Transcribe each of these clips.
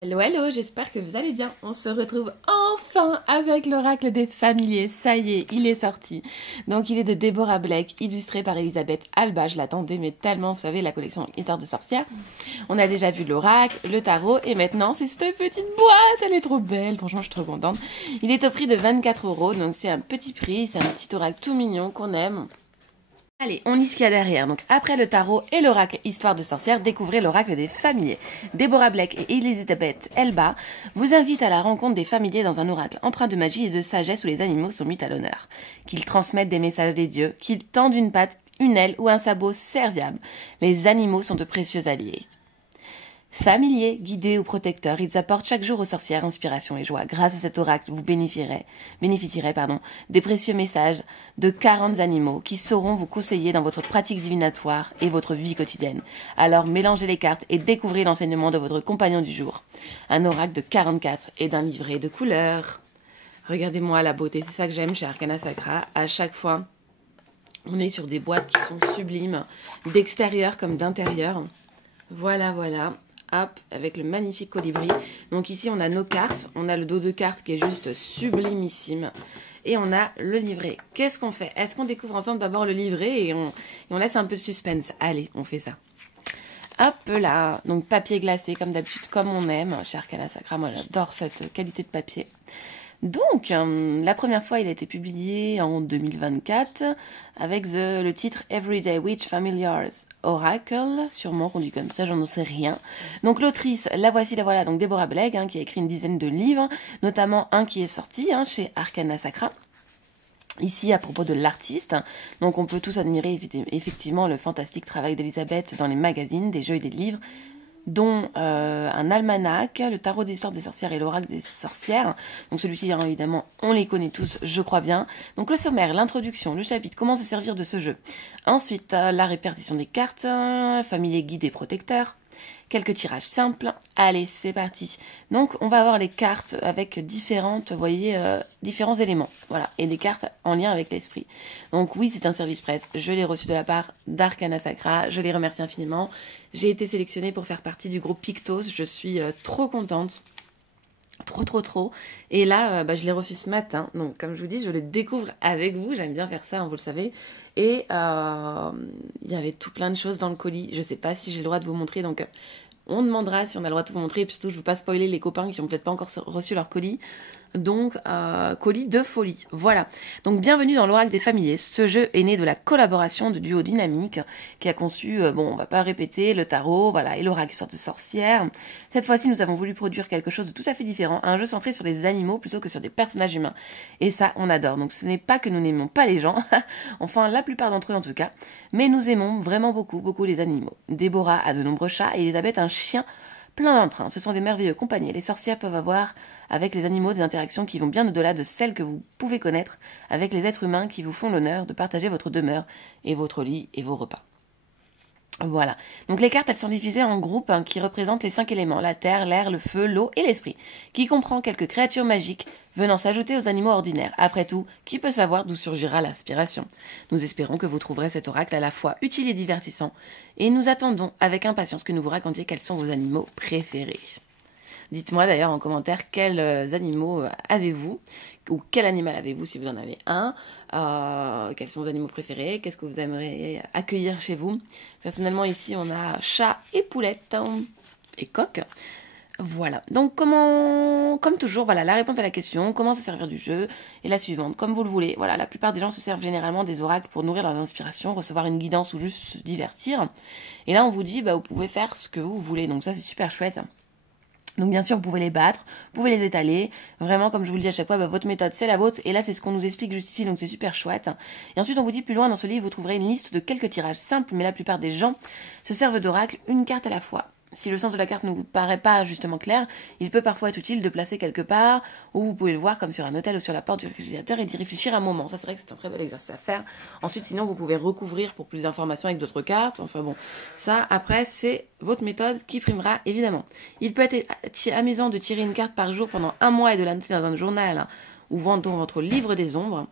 Hello, hello, j'espère que vous allez bien. On se retrouve enfin avec l'oracle des familiers. Ça y est, il est sorti. Donc il est de Deborah Blake, illustré par Elisabeth Alba. Je l'attendais mais tellement, vous savez, la collection Histoire de sorcière. On a déjà vu l'oracle, le tarot et maintenant c'est cette petite boîte. Elle est trop belle, franchement je suis trop contente. Il est au prix de 24 €, donc c'est un petit prix, c'est un petit oracle tout mignon qu'on aime. Allez, on lit ce qu'il y a derrière. Donc, après le tarot et l'oracle Histoire de sorcière, découvrez l'oracle des familiers. Deborah Blake et Elisabeth Elba vous invitent à la rencontre des familiers dans un oracle empreint de magie et de sagesse où les animaux sont mis à l'honneur. Qu'ils transmettent des messages des dieux, qu'ils tendent une patte, une aile ou un sabot serviable. Les animaux sont de précieux alliés. Familiers, guidés ou protecteurs, ils apportent chaque jour aux sorcières inspiration et joie. Grâce à cet oracle, vous bénéficierez des précieux messages de 40 animaux qui sauront vous conseiller dans votre pratique divinatoire et votre vie quotidienne. Alors mélangez les cartes et découvrez l'enseignement de votre compagnon du jour. Un oracle de 44 et d'un livret de couleurs. Regardez-moi la beauté, c'est ça que j'aime chez Arcana Sacra. À chaque fois, on est sur des boîtes qui sont sublimes, d'extérieur comme d'intérieur. Voilà, voilà. Hop, avec le magnifique colibri. Donc ici, on a nos cartes. On a le dos de cartes qui est juste sublimissime. Et on a le livret. Qu'est-ce qu'on fait? Est-ce qu'on découvre ensemble d'abord le livret et on laisse un peu de suspense? Allez, on fait ça. Hop là. Donc papier glacé, comme d'habitude, comme on aime. Chez Arcana Sacra, moi j'adore cette qualité de papier. Donc, la première fois, il a été publié en 2024 avec le titre Everyday Witch Familiars Oracle, sûrement qu'on dit comme ça, j'en sais rien. Donc l'autrice, la voici, la voilà, donc Deborah Blake, qui a écrit une dizaine de livres, notamment un qui est sorti chez Arcana Sacra. Ici, à propos de l'artiste, donc on peut tous admirer effectivement le fantastique travail d'Elisabeth dans les magazines, des jeux et des livres, dont un almanach, le tarot d'histoire des sorcières et l'oracle des sorcières. Donc celui-ci, évidemment, on les connaît tous, je crois bien. Donc le sommaire, l'introduction, le chapitre, comment se servir de ce jeu. Ensuite, la répartition des cartes, familier, guide et protecteur. Quelques tirages simples. Allez, c'est parti. Donc, on va avoir les cartes avec différentes, vous voyez, différents éléments. Voilà, et des cartes en lien avec l'esprit. Donc oui, c'est un service presse. Je l'ai reçu de la part d'Arcana Sacra. Je les remercie infiniment. J'ai été sélectionnée pour faire partie du groupe Pictos. Je suis trop contente. Trop. Et là, je l'ai reçu ce matin. Donc, comme je vous dis, je les découvre avec vous. J'aime bien faire ça, vous le savez. Et il y avait tout plein de choses dans le colis. Je sais pas si j'ai le droit de vous montrer. Donc, on demandera si on a le droit de vous montrer. Et puis surtout, je ne veux pas spoiler les copains qui n'ont peut-être pas encore reçu leur colis. Donc, colis de folie. Voilà. Donc, bienvenue dans l'oracle des familiers. Ce jeu est né de la collaboration de duo dynamique qui a conçu, on va pas répéter, le tarot, voilà, et l'oracle histoire de sorcière. Cette fois-ci, nous avons voulu produire quelque chose de tout à fait différent, un jeu centré sur les animaux plutôt que sur des personnages humains. Et ça, on adore. Donc, ce n'est pas que nous n'aimons pas les gens, enfin, la plupart d'entre eux en tout cas, mais nous aimons vraiment beaucoup les animaux. Déborah a de nombreux chats et Elisabeth un chien plein d'entrain. Ce sont des merveilleux compagnies. Les sorcières peuvent avoir avec les animaux des interactions qui vont bien au-delà de celles que vous pouvez connaître avec les êtres humains qui vous font l'honneur de partager votre demeure et votre lit et vos repas. Voilà. Donc les cartes, elles sont divisées en groupes qui représentent les 5 éléments, la terre, l'air, le feu, l'eau et l'esprit, qui comprend quelques créatures magiques venant s'ajouter aux animaux ordinaires. Après tout, qui peut savoir d'où surgira l'inspiration? Nous espérons que vous trouverez cet oracle à la fois utile et divertissant, et nous attendons avec impatience que nous vous racontiez quels sont vos animaux préférés. Dites-moi d'ailleurs en commentaire quels animaux avez-vous, ou quel animal avez-vous si vous en avez un, quels sont vos animaux préférés, qu'est-ce que vous aimeriez accueillir chez vous. Personnellement ici on a chat et poulette et coq. Voilà, donc comme toujours, voilà, la réponse à la question, comment se servir du jeu, est la suivante, comme vous le voulez. Voilà, la plupart des gens se servent généralement des oracles pour nourrir leurs inspirations, recevoir une guidance ou juste se divertir. Et là on vous dit, vous pouvez faire ce que vous voulez, donc ça c'est super chouette. Donc bien sûr, vous pouvez les battre, vous pouvez les étaler. Vraiment, comme je vous le dis à chaque fois, votre méthode, c'est la vôtre. Et là, c'est ce qu'on nous explique juste ici, donc c'est super chouette. Et ensuite, on vous dit plus loin dans ce livre, vous trouverez une liste de quelques tirages simples, mais la plupart des gens se servent d'oracle une carte à la fois. Si le sens de la carte ne vous paraît pas justement clair, il peut parfois être utile de placer quelque part, ou vous pouvez le voir comme sur un hôtel ou sur la porte du réfrigérateur et d'y réfléchir un moment. Ça, c'est vrai que c'est un très bel exercice à faire. Ensuite, sinon, vous pouvez recouvrir pour plus d'informations avec d'autres cartes. Enfin bon, ça, après, c'est votre méthode qui primera, évidemment. Il peut être amusant de tirer une carte par jour pendant un mois et de la noter dans un journal ou dans votre livre des ombres.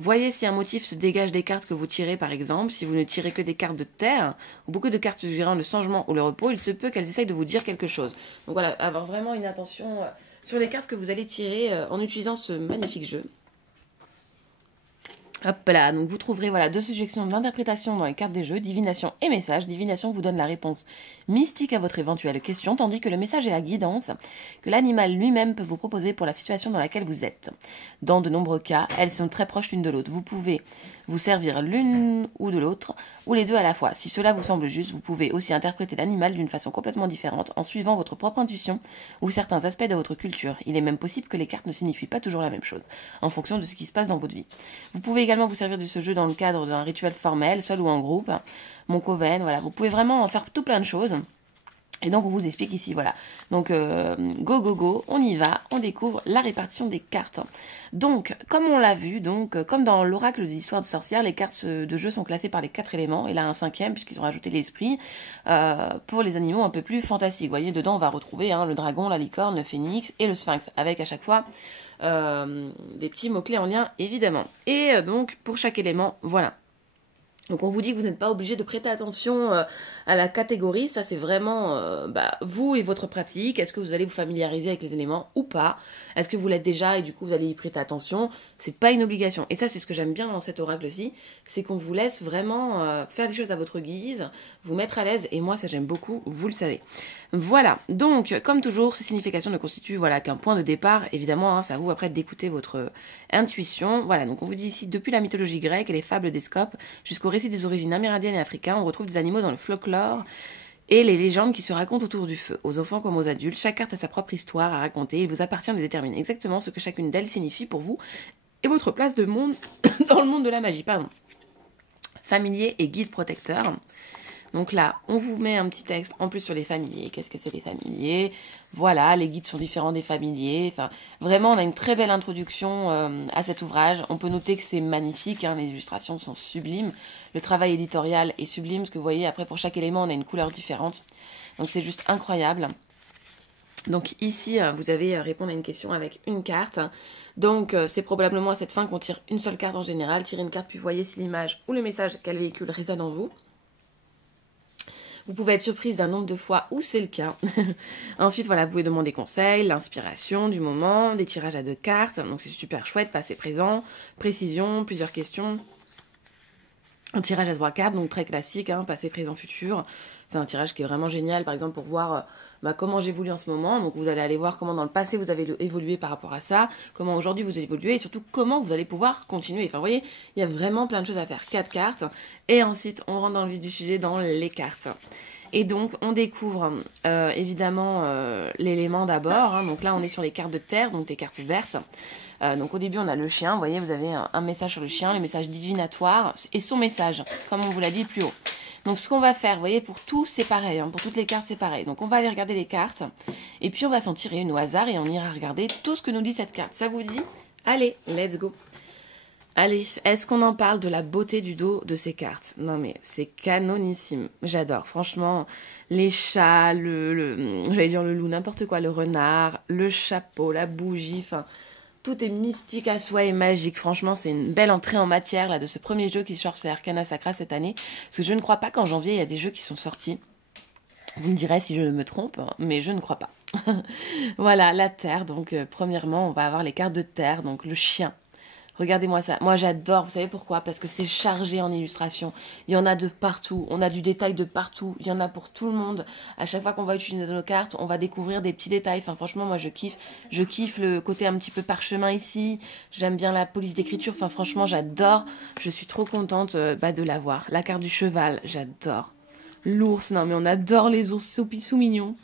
Voyez si un motif se dégage des cartes que vous tirez, par exemple. Si vous ne tirez que des cartes de terre, ou beaucoup de cartes suggérant le changement ou le repos, il se peut qu'elles essayent de vous dire quelque chose. Donc voilà, avoir vraiment une attention sur les cartes que vous allez tirer en utilisant ce magnifique jeu. Hop là, donc vous trouverez voilà, 2 suggestions d'interprétation dans les cartes des jeux, divination et message. Divination vous donne la réponse mystique à votre éventuelle question, tandis que le message est la guidance que l'animal lui-même peut vous proposer pour la situation dans laquelle vous êtes. Dans de nombreux cas, elles sont très proches l'une de l'autre. Vous pouvez vous servir l'une ou de l'autre, ou les deux à la fois. Si cela vous semble juste, vous pouvez aussi interpréter l'animal d'une façon complètement différente en suivant votre propre intuition ou certains aspects de votre culture. Il est même possible que les cartes ne signifient pas toujours la même chose, en fonction de ce qui se passe dans votre vie. Vous pouvez également vous servir de ce jeu dans le cadre d'un rituel formel, seul ou en groupe. Mon coven, voilà, vous pouvez vraiment en faire tout plein de choses. Et donc, on vous explique ici, voilà. Donc, go, on y va, on découvre la répartition des cartes. Donc, comme on l'a vu, donc comme dans l'oracle de l'histoire de sorcière, les cartes de jeu sont classées par les 4 éléments, et là un 5e, puisqu'ils ont rajouté l'esprit, pour les animaux un peu plus fantastiques. Vous voyez, dedans, on va retrouver le dragon, la licorne, le phénix et le sphinx, avec à chaque fois des petits mots-clés en lien, évidemment. Et donc, pour chaque élément, voilà. Donc on vous dit que vous n'êtes pas obligé de prêter attention à la catégorie, ça c'est vraiment vous et votre pratique. Est-ce que vous allez vous familiariser avec les éléments ou pas? Est-ce que vous l'êtes déjà et du coup vous allez y prêter attention? C'est pas une obligation. Et ça c'est ce que j'aime bien dans cet oracle-ci, c'est qu'on vous laisse vraiment faire des choses à votre guise, vous mettre à l'aise, et moi ça j'aime beaucoup, vous le savez. Voilà, donc comme toujours, ces significations ne constituent qu'un point de départ, évidemment, c'est à vous après d'écouter votre intuition. Voilà, donc on vous dit ici, depuis la mythologie grecque et les fables d'Ésope jusqu'au récit des origines amérindiennes et africaines, on retrouve des animaux dans le folklore et les légendes qui se racontent autour du feu. Aux enfants comme aux adultes, chaque carte a sa propre histoire à raconter, il vous appartient de déterminer exactement ce que chacune d'elles signifie pour vous et votre place de monde dans le monde de la magie. Pardon. Familier et guide protecteur. Donc là, on vous met un petit texte en plus sur les familiers. Qu'est-ce que c'est les familiers? Voilà, les guides sont différents des familiers. Enfin, vraiment, on a une très belle introduction à cet ouvrage. On peut noter que c'est magnifique, les illustrations sont sublimes. Le travail éditorial est sublime, parce que vous voyez, après, pour chaque élément, on a une couleur différente. Donc c'est juste incroyable. Donc ici, vous avez répondre à une question avec une carte. Donc c'est probablement à cette fin qu'on tire une seule carte en général. Tirez une carte, puis voyez si l'image ou le message qu'elle véhicule résonne en vous. Vous pouvez être surprise d'un nombre de fois où c'est le cas. Ensuite, voilà, vous pouvez demander conseil, l'inspiration du moment, des tirages à 2 cartes. Donc c'est super chouette, passé présent, précision, plusieurs questions. Un tirage à 3 cartes, donc très classique, passé, présent, futur. C'est un tirage qui est vraiment génial, par exemple, pour voir comment j'évolue en ce moment. Donc vous allez aller voir comment dans le passé vous avez évolué par rapport à ça, comment aujourd'hui vous évoluez, et surtout comment vous allez pouvoir continuer. Enfin, vous voyez, il y a vraiment plein de choses à faire. 4 cartes. Et ensuite, on rentre dans le vif du sujet, dans les cartes. Et donc, on découvre évidemment l'élément d'abord. Donc là, on est sur les cartes de terre, donc des cartes vertes. Donc au début, on a le chien. Vous voyez, vous avez un message sur le chien, le message divinatoire et son message, comme on vous l'a dit plus haut. Donc ce qu'on va faire, vous voyez, pour tout, c'est pareil. Pour toutes les cartes, c'est pareil. Donc on va aller regarder les cartes. Et puis, on va s'en tirer une au hasard et on ira regarder tout ce que nous dit cette carte. Ça vous dit? Allez, let's go. Allez, est-ce qu'on en parle de la beauté du dos de ces cartes? Non mais c'est canonissime, j'adore. Franchement, les chats, j'allais dire le loup, n'importe quoi, le renard, le chapeau, la bougie, enfin, tout est mystique à soi et magique. Franchement, c'est une belle entrée en matière là de ce premier jeu qui sort sur Arcana Sacra cette année. Parce que je ne crois pas qu'en janvier, il y a des jeux qui sont sortis. Vous me direz si je me trompe, mais je ne crois pas. Voilà, la terre. Donc, premièrement, on va avoir les cartes de terre, donc le chien. Regardez-moi ça. Moi, j'adore. Vous savez pourquoi? Parce que c'est chargé en illustration. Il y en a de partout. On a du détail de partout. Il y en a pour tout le monde. À chaque fois qu'on va utiliser nos cartes, on va découvrir des petits détails. Enfin, franchement, moi, je kiffe. Je kiffe le côté un petit peu parchemin ici. J'aime bien la police d'écriture. Enfin, franchement, j'adore. Je suis trop contente de l'avoir. La carte du cheval, j'adore. L'ours, non mais on adore les ours sous mignons.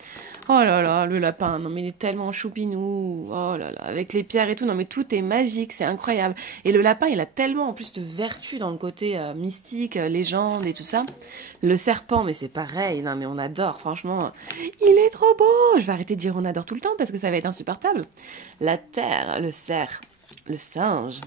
Oh là là, le lapin, non mais il est tellement choupinou. Oh là là, avec les pierres et tout, non mais tout est magique, c'est incroyable. Et le lapin, il a tellement en plus de vertus dans le côté mystique, légende et tout ça. Le serpent, mais c'est pareil, non mais on adore, franchement. Il est trop beau. Je vais arrêter de dire on adore tout le temps parce que ça va être insupportable. La terre, le cerf, le singe,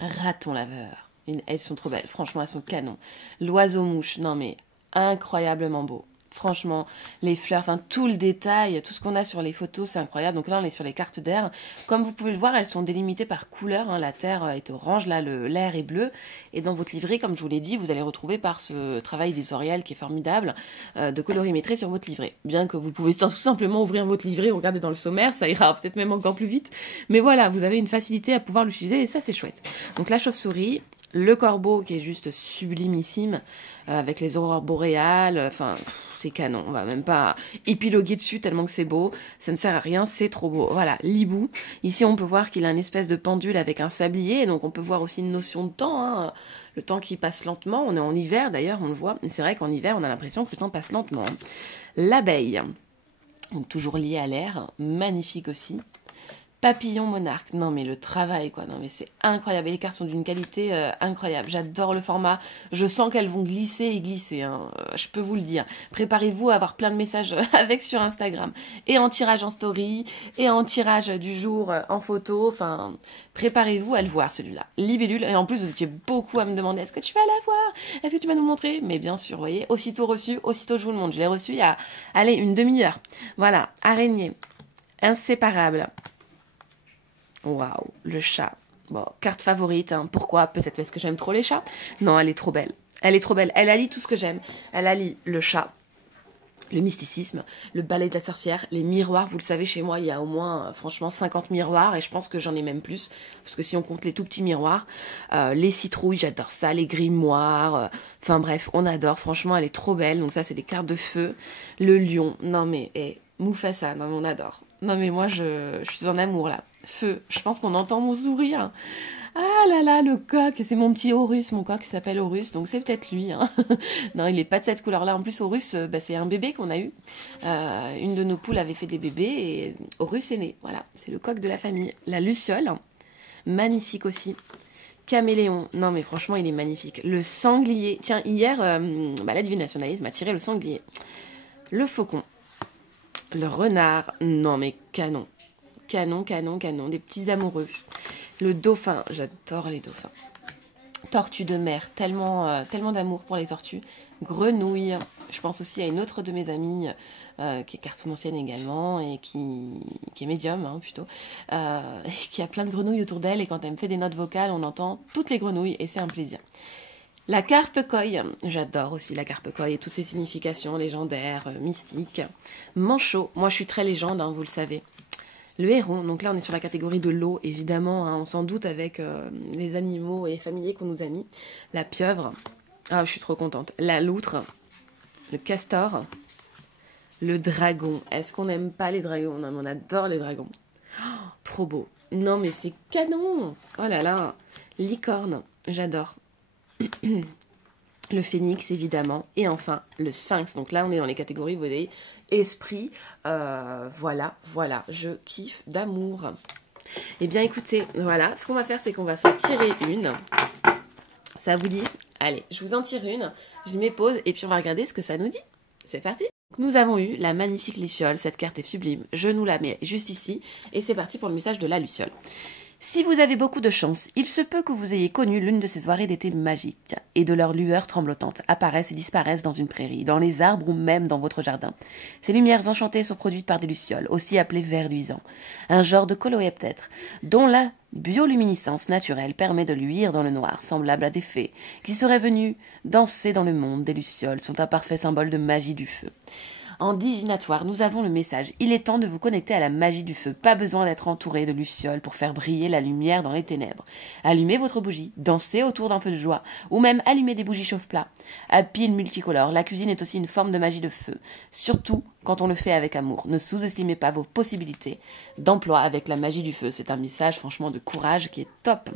raton laveur. Elles sont trop belles, franchement elles sont canon. L'oiseau mouche, non mais incroyablement beau. Franchement, les fleurs, enfin tout le détail, tout ce qu'on a sur les photos, c'est incroyable. Donc là, on est sur les cartes d'air. Comme vous pouvez le voir, elles sont délimitées par couleur. Hein. La terre est orange, là, l'air est bleu. Et dans votre livret, comme je vous l'ai dit, vous allez retrouver par ce travail éditorial qui est formidable de colorimétrie sur votre livret. Bien que vous pouvez tout simplement ouvrir votre livret, regarder dans le sommaire, ça ira peut-être même encore plus vite. Mais voilà, vous avez une facilité à pouvoir l'utiliser et ça, c'est chouette. Donc la chauve-souris, le corbeau qui est juste sublimissime, avec les aurores boréales, enfin, c'est canon, on va même pas épiloguer dessus tellement que c'est beau, ça ne sert à rien, c'est trop beau. Voilà, l'hibou, ici on peut voir qu'il a une espèce de pendule avec un sablier, donc on peut voir aussi une notion de temps, hein, le temps qui passe lentement, on est en hiver d'ailleurs, on le voit, c'est vrai qu'en hiver on a l'impression que le temps passe lentement. L'abeille, donc toujours liée à l'air, magnifique aussi. Papillon monarque, non mais le travail quoi, non mais c'est incroyable, et les cartes sont d'une qualité incroyable, j'adore le format, je sens qu'elles vont glisser et glisser, hein. Je peux vous le dire, préparez-vous à avoir plein de messages avec sur Instagram, et en tirage en story, et en tirage du jour en photo, enfin préparez-vous à le voir celui-là, libellule, et en plus vous étiez beaucoup à me demander, est-ce que tu vas la voir, est-ce que tu vas nous montrer, mais bien sûr, vous voyez, aussitôt reçu, aussitôt je vous le montre, je l'ai reçu il y a, allez, une demi-heure, voilà, araignée, inséparable. Waouh, le chat. Bon, carte favorite, hein. Pourquoi? Peut-être parce que j'aime trop les chats. Non, elle est trop belle. Elle est trop belle. Elle allie tout ce que j'aime. Elle allie le chat, le mysticisme, le ballet de la sorcière, les miroirs. Vous le savez, chez moi, il y a au moins, franchement, 50 miroirs. Et je pense que j'en ai même plus. Parce que si on compte les tout petits miroirs, les citrouilles, j'adore ça. Les grimoires. Enfin bref, on adore. Franchement, elle est trop belle. Donc ça, c'est des cartes de feu. Le lion. Non mais, Mufasa. Non mais on adore. Non mais moi, je suis en amour là. Feu, je pense qu'on entend mon sourire. Ah là là, le coq, c'est mon petit Horus, mon coq qui s'appelle Horus, donc c'est peut-être lui. Hein. Non, il n'est pas de cette couleur-là. En plus, Horus, c'est un bébé qu'on a eu. Une de nos poules avait fait des bébés et Horus est né. Voilà, c'est le coq de la famille. La luciole, magnifique aussi. Caméléon, non mais franchement, il est magnifique. Le sanglier, tiens, hier, la divinationnaliste m'a tiré le sanglier. Le faucon. Le renard, non mais canon. Canon, canon, canon, des petits amoureux. Le dauphin, j'adore les dauphins. Tortue de mer, tellement d'amour pour les tortues. Grenouille, je pense aussi à une autre de mes amies qui est cartomancienne également et qui est médium hein, plutôt, qui a plein de grenouilles autour d'elle et quand elle me fait des notes vocales, on entend toutes les grenouilles et c'est un plaisir. La carpe-coille, j'adore aussi la carpe-coille et toutes ses significations légendaires, mystiques. Manchot, moi je suis très légende, hein, vous le savez. Le héron, donc là on est sur la catégorie de l'eau, évidemment, hein, on s'en doute avec les animaux et les familiers qu'on nous a mis. La pieuvre, ah je suis trop contente. La loutre, le castor, le dragon. Est-ce qu'on n'aime pas les dragons? Non mais on adore les dragons. Oh, trop beau. Non mais c'est canon. Oh là là. Licorne, j'adore. Le phénix évidemment et enfin le sphinx, donc là on est dans les catégories vous voyez esprit, voilà je kiffe d'amour. Et bien écoutez, voilà ce qu'on va faire c'est qu'on va s'en tirer une, ça vous dit? Allez, je vous en tire une, je mets pause et puis on va regarder ce que ça nous dit. C'est parti. Nous avons eu la magnifique luciole, cette carte est sublime, je nous la mets juste ici et c'est parti pour le message de la luciole. Si vous avez beaucoup de chance, il se peut que vous ayez connu l'une de ces soirées d'été magiques, et de leurs lueurs tremblotantes apparaissent et disparaissent dans une prairie, dans les arbres ou même dans votre jardin. Ces lumières enchantées sont produites par des lucioles, aussi appelées verluisants, un genre de coloéptètre, dont la bioluminescence naturelle permet de luire dans le noir, semblable à des fées, qui seraient venues danser dans le monde des lucioles, sont un parfait symbole de magie du feu. En divinatoire, nous avons le message. Il est temps de vous connecter à la magie du feu. Pas besoin d'être entouré de lucioles pour faire briller la lumière dans les ténèbres. Allumez votre bougie, dansez autour d'un feu de joie, ou même allumez des bougies chauffe-plat. À piles multicolores, la cuisine est aussi une forme de magie de feu. Surtout quand on le fait avec amour. Ne sous-estimez pas vos possibilités d'emploi avec la magie du feu. C'est un message franchement de courage qui est top.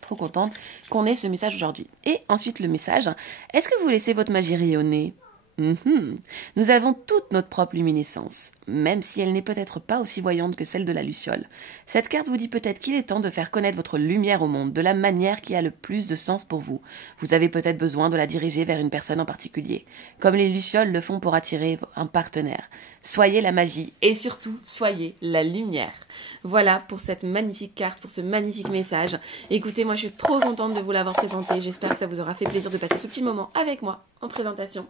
Trop contente qu'on ait ce message aujourd'hui. Et ensuite le message, est-ce que vous laissez votre magie rayonner ? Nous avons toute notre propre luminescence, même si elle n'est peut-être pas aussi voyante que celle de la luciole. Cette carte vous dit peut-être qu'il est temps de faire connaître votre lumière au monde de la manière qui a le plus de sens pour vous. Vous avez peut-être besoin de la diriger vers une personne en particulier, comme les lucioles le font pour attirer un partenaire. Soyez la magie et surtout, soyez la lumière. Voilà pour cette magnifique carte, pour ce magnifique message. Écoutez, moi je suis trop contente de vous l'avoir présenté. J'espère que ça vous aura fait plaisir de passer ce petit moment avec moi. en présentation.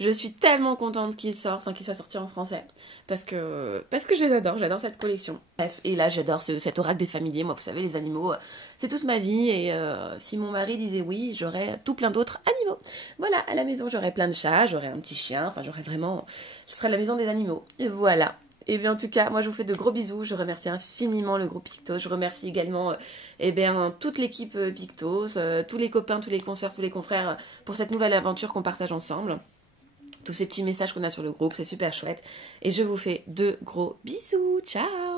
Je suis tellement contente qu'il sorte, enfin qu'il soit sorti en français, parce que je les adore, j'adore cette collection. Bref, et là j'adore cet oracle des familiers. Moi, vous savez, les animaux, c'est toute ma vie, et si mon mari disait oui, j'aurais tout plein d'autres animaux. Voilà, à la maison, j'aurais plein de chats, j'aurais un petit chien, enfin j'aurais vraiment... Ce serait la maison des animaux. Et voilà. Et bien en tout cas, moi je vous fais de gros bisous, je remercie infiniment le groupe Pictos, je remercie également toute l'équipe Pictos, tous les copains, tous les concerts, tous les confrères pour cette nouvelle aventure qu'on partage ensemble. Tous ces petits messages qu'on a sur le groupe, c'est super chouette. Et je vous fais de gros bisous, ciao!